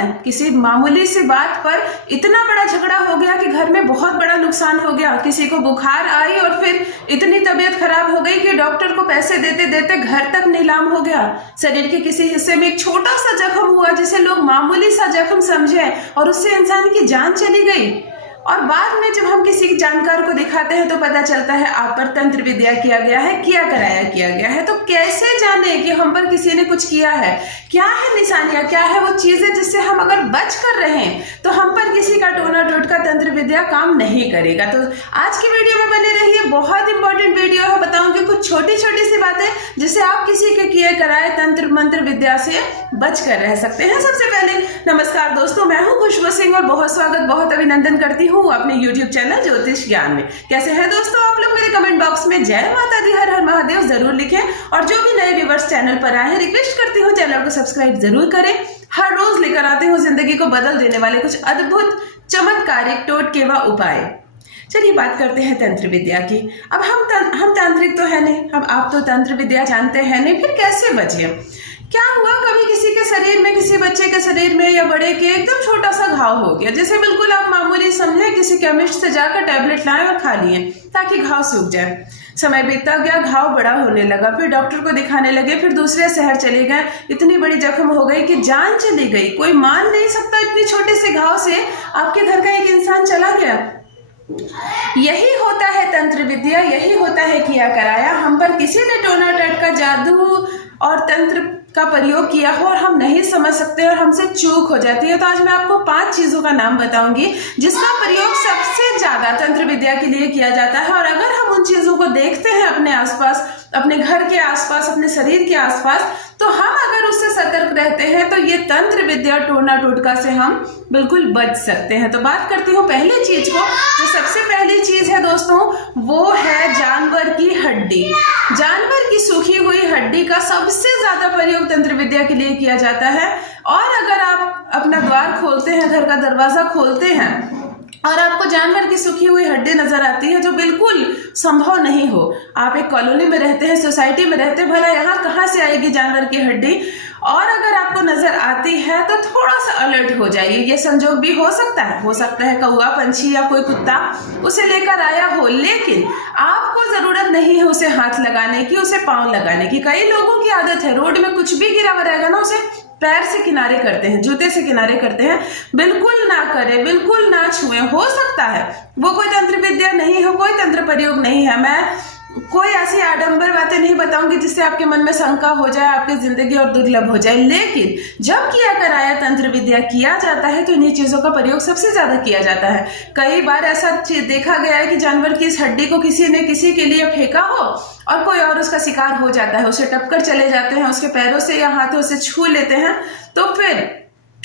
है, किसी मामूली सी बात पर इतना बड़ा झगड़ा हो गया कि घर में बहुत बड़ा नुकसान हो गया। किसी को बुखार आई और फिर इतनी तबीयत खराब हो गई कि डॉक्टर को पैसे देते देते घर तक नीलाम हो गया। शरीर के किसी हिस्से में एक छोटा सा जख्म हुआ जिसे लोग मामूली सा जख्म समझे और उससे इंसान की जान चली गई। और बाद में जब हम किसी जानकार को दिखाते हैं तो पता चलता है आप पर तंत्र विद्या किया गया है, किया कराया किया गया है। तो कैसे जाने कि हम पर किसी ने कुछ किया है? क्या है निशानियां, क्या है वो चीजें जिससे हम अगर बच कर रहें तो हम पर किसी का टोना टोटका तंत्र विद्या काम नहीं करेगा। तो आज की वीडियो में बने रहिए, बहुत इंपॉर्टेंट वीडियो है। बताऊंगी कुछ छोटी छोटी सी बातें जिससे आप किसी के किए कराए तंत्र मंत्र विद्या से बच कर रह सकते हैं। सबसे पहले नमस्कार दोस्तों, मैं हूँ खुशबू सिंह और बहुत स्वागत, बहुत अभिनंदन करती हूँ अपने YouTube चैनल ज्योतिष ज्ञान में। कैसे हैं दोस्तों आप लोग? मेरे कमेंट बॉक्स में जय माता दी, हर हर महादेव जरूर लिखें। और जो भी नए व्यूवर्स चैनल पर आए हैं, रिक्वेस्ट करती हूँ चैनल को सब्सक्राइब जरूर करें। हर रोज लेकर आते हूँ जिंदगी को बदल देने वाले कुछ अद्भुत चमत्कारिक टोटके व उपाय। चलिए बात करते हैं तंत्र विद्या की। अब हम तांत्रिक तो है नहीं, हम आप तो तंत्र विद्या जानते हैं नहीं, फिर कैसे बचे? क्या हुआ, कभी किसी के शरीर में, किसी बच्चे के शरीर में या बड़े के एकदम छोटा सा घाव हो गया, जैसे बिल्कुल आप मामूली समझे, किसी केमिस्ट से जाकर टैबलेट लाए और खा लिए ताकि घाव सूख जाए। समय बीतता गया, घाव बड़ा होने लगा, फिर डॉक्टर को दिखाने लगे, फिर दूसरे शहर चले गए, इतनी बड़ी जख्म हो गई कि जान चली गई। कोई मान नहीं सकता इतनी छोटे से घाव से आपके घर का एक इंसान चला गया। यही होता है तंत्र विद्या, यही होता है किया कराया। हम पर किसी ने टोना टटका, जादू और तंत्र का प्रयोग किया हो और हम नहीं समझ सकते और हमसे चूक हो जाती है। तो आज मैं आपको 5 चीजों का नाम बताऊंगी जिसका प्रयोग सबसे ज्यादा तंत्र विद्या के लिए किया जाता है। और अगर हम उन चीजों को देखते हैं अपने आसपास, अपने घर के आसपास, अपने शरीर के आसपास, तो हम अगर उससे सतर्क रहते हैं तो ये तंत्र विद्या टोना टोटका से हम बिल्कुल बच सकते हैं। तो बात करती हूँ पहली चीज को। जो सबसे पहली चीज है दोस्तों वो है जानवर की हड्डी। जानवर की सूखी हुई हड्डी का सबसे ज्यादा प्रयोग तंत्र विद्या के लिए किया जाता है। और अगर आप अपना द्वार खोलते हैं, घर का दरवाजा खोलते हैं और आपको जानवर की सूखी हुई हड्डी नजर आती है, जो बिल्कुल संभव नहीं हो, आप एक कॉलोनी में रहते हैं, सोसाइटी में रहते हैं, भला यहाँ कहाँ से आएगी जानवर की हड्डी? और अगर आपको नजर आती है तो थोड़ा सा अलर्ट हो जाइए। ये संजोग भी हो सकता है कौवा, पंछी या कोई कुत्ता उसे लेकर आया हो, लेकिन आपको जरूरत नहीं है उसे हाथ लगाने की, उसे पांव लगाने की। कई लोगों की आदत है, रोड में कुछ भी गिरा हुआ रहेगा ना, उसे पैर से किनारे करते हैं, जूते से किनारे करते हैं। बिल्कुल ना करें, बिल्कुल ना छुएं। हो सकता है वो कोई तंत्र विद्या नहीं हो, कोई तंत्र प्रयोग नहीं है। मैं कोई ऐसी आडंबर बातें नहीं बताऊंगी जिससे आपके मन में शंका हो जाए, आपकी जिंदगी और दुर्लभ हो जाए। लेकिन जब किया कराया तंत्र विद्या किया जाता है तो इन्हीं चीजों का प्रयोग सबसे ज्यादा किया जाता है। कई बार ऐसा देखा गया है कि जानवर की इस हड्डी को किसी ने किसी के लिए फेंका हो और कोई और उसका शिकार हो जाता है, उसे टपकर चले जाते हैं, उसके पैरों से या हाथों से छू लेते हैं, तो फिर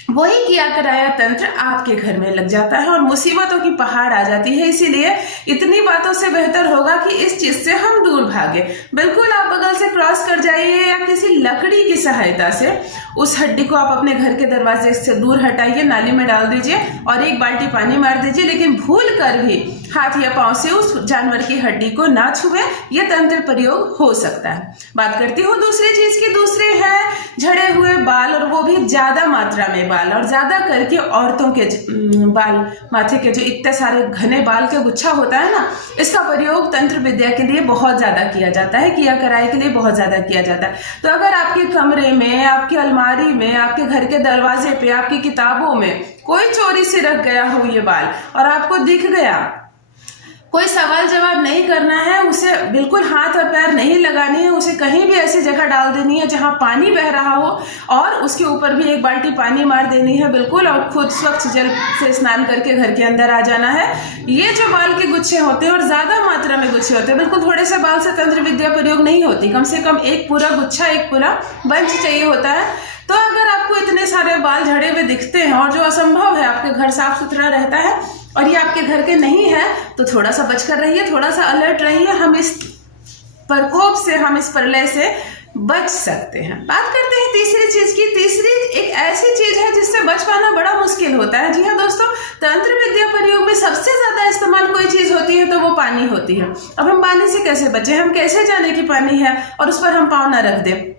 वही किया कराया तंत्र आपके घर में लग जाता है और मुसीबतों की पहाड़ आ जाती है। इसीलिए इतनी बातों से बेहतर होगा कि इस चीज से हम दूर भागे। बिल्कुल आप बगल से क्रॉस कर जाइए या किसी लकड़ी की सहायता से उस हड्डी को आप अपने घर के दरवाजे से दूर हटाइए, नाली में डाल दीजिए और 1 बाल्टी पानी मार दीजिए, लेकिन भूल कर भी हाथ या पांव से उस जानवर की हड्डी को ना छुए। यह तंत्र प्रयोग हो सकता है। बात करती हूँ दूसरी चीज की। दूसरे है झड़े हुए बाल, और वो भी ज्यादा मात्रा में बाल, और ज्यादा करके औरतों के बाल, माथे के जो इतने सारे घने बाल के गुच्छा होता है ना, इसका प्रयोग तंत्र विद्या के लिए बहुत ज्यादा किया जाता है, किया कराए के लिए बहुत ज्यादा किया जाता है। तो अगर आपके कमरे में, आपकी अलमारी में, आपके घर के दरवाजे पे, आपकी किताबों में कोई चोरी से रख गया हो ये बाल और आपको दिख गया, कोई सवाल जवाब नहीं करना है, उसे बिल्कुल हाथ और पैर नहीं लगानी है, उसे कहीं भी ऐसी जगह डाल देनी है जहां पानी बह रहा हो और उसके ऊपर भी 1 बाल्टी पानी मार देनी है बिल्कुल, और खुद स्वच्छ जल से स्नान करके घर के अंदर आ जाना है। ये जो बाल के गुच्छे होते हैं और ज्यादा मात्रा में गुच्छे होते हैं, बिल्कुल थोड़े से बाल से तंत्र विद्या प्रयोग नहीं होती, कम से कम एक पूरा गुच्छा, एक पूरा बंच चाहिए होता है। तो अगर आपको इतने सारे बाल झड़े हुए दिखते हैं और जो असंभव है, आपके घर साफ सुथरा रहता है और ये आपके घर के नहीं है, तो थोड़ा सा बचकर रहिए, थोड़ा सा अलर्ट रहिए। हम इस प्रकोप से, हम इस प्रलय से बच सकते हैं। बात करते हैं तीसरी चीज की। तीसरी एक ऐसी चीज है जिससे बच पाना बड़ा मुश्किल होता है। जी हाँ दोस्तों, तंत्र विद्या प्रयोग में सबसे ज्यादा इस्तेमाल कोई चीज होती है तो वो पानी होती है। अब हम पानी से कैसे बचें? हम कैसे जाने कि पानी है और उस पर हम पाँव ना रख दें?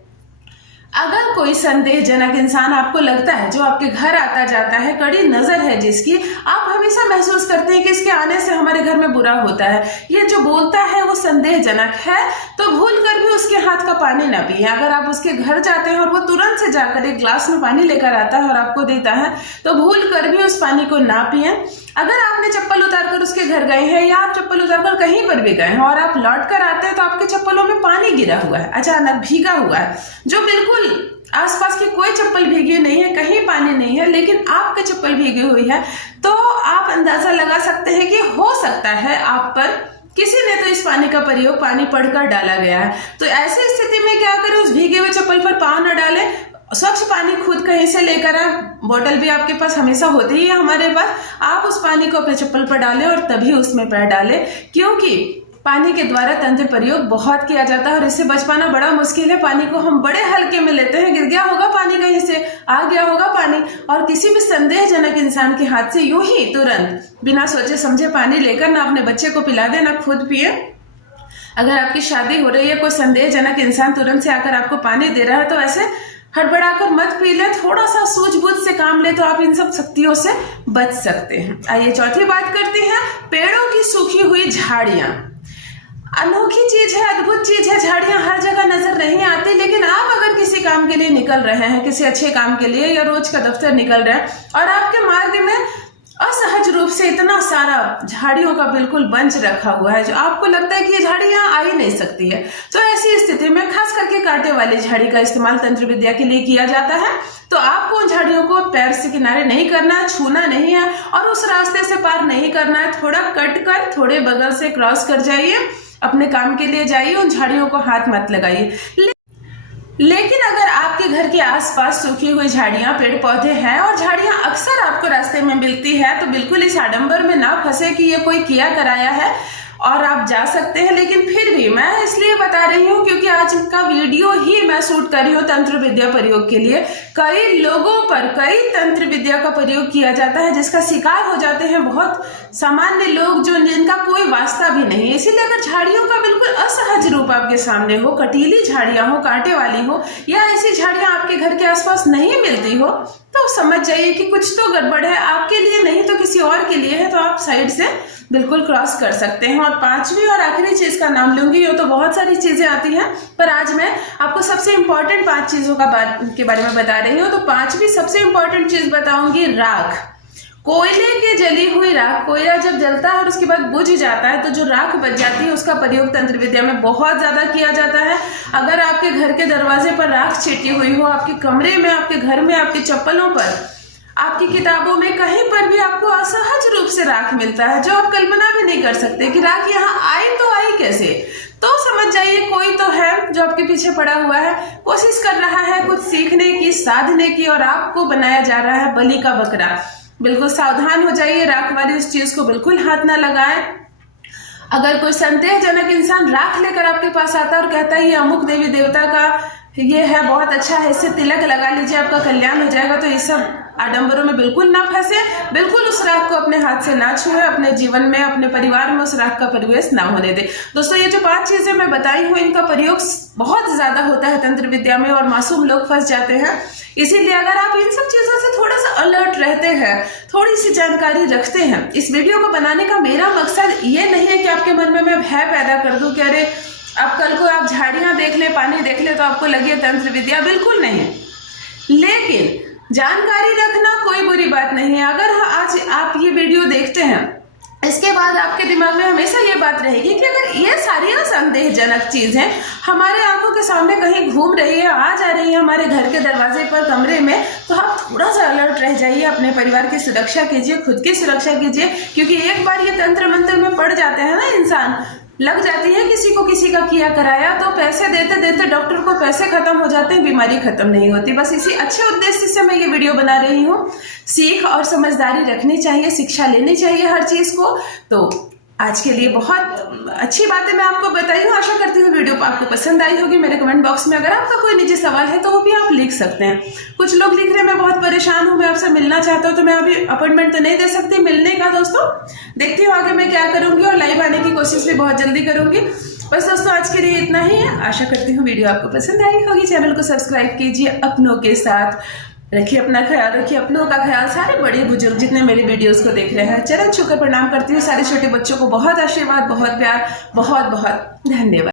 अगर कोई संदेहजनक इंसान आपको लगता है, जो आपके घर आता जाता है, कड़ी नजर है जिसकी, आप हमेशा महसूस करते हैं कि इसके आने से हमारे घर में बुरा होता है, ये जो बोलता है वो संदेहजनक है, तो भूल कर भी उसके हाथ का पानी ना पिए। अगर आप उसके घर जाते हैं और वो तुरंत से जाकर एक ग्लास में पानी लेकर आता है और आपको देता है, तो भूल कर भी उस पानी को ना पिए। अगर आपने चप्पल उतारकर उसके घर गए हैं या आप चप्पल उतारकर कहीं पर भी गए हैं और आप लौट कर आते हैं तो आपके चप्पलों में पानी गिरा हुआ है, अचानक भीगा हुआ है, जो बिल्कुल आसपास की कोई चप्पल भीगी नहीं है, कहीं पानी नहीं है, लेकिन आपकी चप्पल भीगी हुई है, तो आप अंदाजा लगा सकते हैं कि हो सकता है आप पर किसी ने तो इस पानी का प्रयोग पानी पढ़कर डाला गया है। तो ऐसी स्थिति में क्या करें, उस भीगे हुए चप्पल पर पाँव न डालें, स्वच्छ पानी खुद कहीं से लेकर आए, बोतल भी आपके पास हमेशा होती ही है हमारे पास, आप उस पानी को अपने चप्पल पर डालें और तभी उसमें पैर डालें, क्योंकि पानी के द्वारा तंत्र प्रयोग बहुत किया जाता है और इससे बच पाना बड़ा मुश्किल है। पानी को हम बड़े हल्के में लेते हैं, गिर गया होगा पानी, कहीं से आ गया होगा पानी, और किसी भी संदेहजनक इंसान के हाथ से यूं ही तुरंत बिना सोचे समझे पानी लेकर ना अपने बच्चे को पिला दे, ना खुद पिए। अगर आपकी शादी हो रही है, कोई संदेहजनक इंसान तुरंत से आकर आपको पानी दे रहा है, तो ऐसे हड़बड़ाकर मत पी ले, थोड़ा सा सूझबूझ से काम ले, तो आप इन सब शक्तियों से बच सकते हैं। आइए चौथी बात करते हैं, पेड़ों की सूखी हुई झाड़ियां। अनोखी चीज है, अद्भुत चीज है, झाड़ियां हर जगह नजर नहीं आती, लेकिन आप अगर किसी काम के लिए निकल रहे हैं, किसी अच्छे काम के लिए या रोज का दफ्तर निकल रहे हैं और आपके मार्ग में असहज रूप से इतना सारा झाड़ियों का बिल्कुल बंच रखा हुआ है, जो आपको लगता है कि ये झाड़ी यहाँ आ ही नहीं सकती है, तो ऐसी स्थिति में खास करके कांटे वाली झाड़ी का इस्तेमाल तंत्र विद्या के लिए किया जाता है। तो आपको उन झाड़ियों को पैर से किनारे नहीं करना है, छूना नहीं है और उस रास्ते से पार नहीं करना है, थोड़ा कट कर थोड़े बगल से क्रॉस कर जाइए, अपने काम के लिए जाइए, उन झाड़ियों को हाथ मत लगाइए। लेकिन अगर आपके घर के आसपास सूखी हुई झाड़ियां, पेड़ पौधे हैं और झाड़ियां अक्सर आपको रास्ते में मिलती है, तो बिल्कुल इस आडंबर में ना फंसे कि ये कोई किया कराया है और आप जा सकते हैं। लेकिन फिर भी मैं इसलिए बता रही हूँ क्योंकि आज का वीडियो ही मैं शूट कर रही हूँ तंत्र विद्या प्रयोग के लिए। कई लोगों पर कई तंत्र विद्या का प्रयोग किया जाता है जिसका शिकार हो जाते हैं बहुत सामान्य लोग, जो जिनका कोई वास्ता भी नहीं है। इसीलिए अगर झाड़ियों का बिल्कुल असहज रूप आपके सामने हो, कटीली झाड़ियां हो, कांटे वाली हो, या ऐसी झाड़ियां आपके घर के आसपास नहीं मिलती हो, तो समझ जाइए कि कुछ तो गड़बड़ है, आपके लिए नहीं तो किसी और के लिए है, तो आप साइड से बिल्कुल क्रॉस कर सकते हैं। और पांचवी और आखिरी चीज का नाम लूंगी, ये तो बहुत सारी चीजें आती हैं, पर आज मैं आपको सबसे इंपॉर्टेंट 5 चीजों के बारे में बता रही हूँ। तो पांचवी सबसे इंपॉर्टेंट चीज बताऊंगी, राख। कोयले की जली हुई राख, कोयला जब जलता है और उसके बाद बुझ जाता है, तो जो राख बच जाती है उसका प्रयोग तंत्र विद्या में बहुत ज्यादा किया जाता है। अगर आपके घर के दरवाजे पर राख छिटी हुई हो, आपके कमरे में, आपके घर में, आपकी चप्पलों पर, आपकी किताबों में, कहीं पर भी आपको असहज रूप से राख मिलता है, जो आप कल्पना भी नहीं कर सकते कि राख यहाँ आई तो आई कैसे, तो समझ जाइए कोई तो है जो आपके पीछे पड़ा हुआ है, कोशिश कर रहा है कुछ सीखने की, साधने की, और आपको बनाया जा रहा है बलि का बकरा। बिल्कुल सावधान हो जाइए, राख वाली उस चीज को बिल्कुल हाथ ना लगाएं। अगर कोई संदेहजनक इंसान राख लेकर आपके पास आता है और कहता है ये अमुक देवी देवता का ये है, बहुत अच्छा है, इससे तिलक लगा लीजिए आपका कल्याण हो जाएगा, तो ये सब आडंबरों में बिल्कुल ना फंसे, बिल्कुल उस राख को अपने हाथ से ना छुए, अपने जीवन में, अपने परिवार में उस राख का प्रवेश ना होने दे। दोस्तों, ये जो 5 चीजें मैं बताई हूँ, इनका प्रयोग बहुत ज्यादा होता है तंत्र विद्या में और मासूम लोग फंस जाते हैं। इसीलिए अगर आप इन सब चीजों से थोड़ा सा अलर्ट रहते हैं, थोड़ी सी जानकारी रखते हैं, इस वीडियो को बनाने का मेरा मकसद ये नहीं है कि आपके मन में मैं भय पैदा कर दूं कि अरे अब कल को आप झाड़ियां देख ले, पानी देख ले तो आपको लगे तंत्र विद्या, बिल्कुल नहीं। लेकिन जानकारी रखना कोई बुरी बात नहीं है। अगर आज आप ये वीडियो देखते हैं, इसके बाद आपके दिमाग में हमेशा ये बात रहेगी कि अगर ये सारी संदेहजनक चीजें हमारे आंखों के सामने कहीं घूम रही है, आ जा रही है हमारे घर के दरवाजे पर, कमरे में, तो आप थोड़ा सा अलर्ट रह जाइए, अपने परिवार की सुरक्षा कीजिए, खुद की सुरक्षा कीजिए, क्योंकि एक बार ये तंत्र मंत्र में पड़ जाते हैं ना इंसान, लग जाती है किसी को किसी का किया कराया, तो पैसे देते देते डॉक्टर को पैसे खत्म हो जाते हैं, बीमारी खत्म नहीं होती। बस इसी अच्छे उद्देश्य से मैं ये वीडियो बना रही हूँ। सीख और समझदारी रखनी चाहिए, शिक्षा लेनी चाहिए हर चीज को। तो आज के लिए बहुत अच्छी बातें मैं आपको बताई हूँ। आशा करती हूँ वीडियो आपको पसंद आई होगी। मेरे कमेंट बॉक्स में अगर आपका कोई निजी सवाल है तो वो भी आप लिख सकते हैं। कुछ लोग लिख रहे हैं मैं बहुत परेशान हूँ, मैं आपसे मिलना चाहता हूँ, तो मैं अभी अपॉइंटमेंट तो नहीं दे सकती मिलने का। दोस्तों, देखती हूँ आगे मैं क्या करूँगी और लाइव आने की कोशिश भी बहुत जल्दी करूँगी। बस दोस्तों आज के लिए इतना ही है। आशा करती हूँ वीडियो आपको पसंद आई होगी। चैनल को सब्सक्राइब कीजिए, अपनों के साथ रखिए अपना ख्याल, रखिए अपनों का ख्याल। सारे बड़े बुजुर्ग जितने मेरी वीडियोस को देख रहे हैं, चरण छूकर प्रणाम करती हूँ। सारे छोटे बच्चों को बहुत आशीर्वाद, बहुत प्यार, बहुत बहुत धन्यवाद।